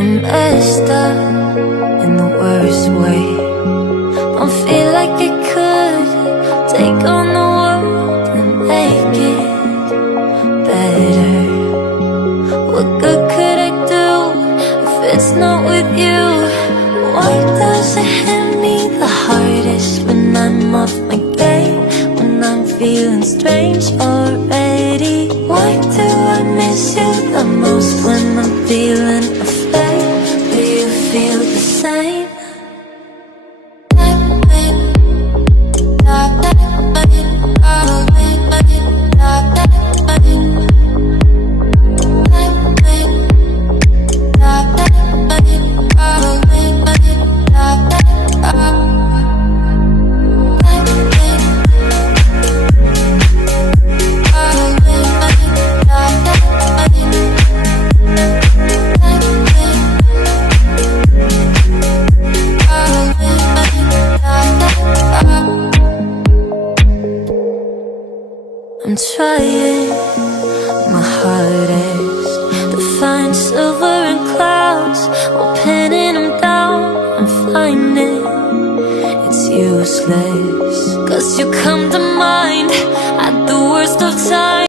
I'm messed up in the worst way. Don't feel like I could take on the world and make it better. What good could I do if it's not with you? Why does it hit me the hardest when I'm off my game? When I'm feeling strange already? Why do I miss you the most when I'm feeling afraid? Do you feel the same? I'm trying my hardest to find silver in clouds while pinning them down and finding it's useless. 'Cause you come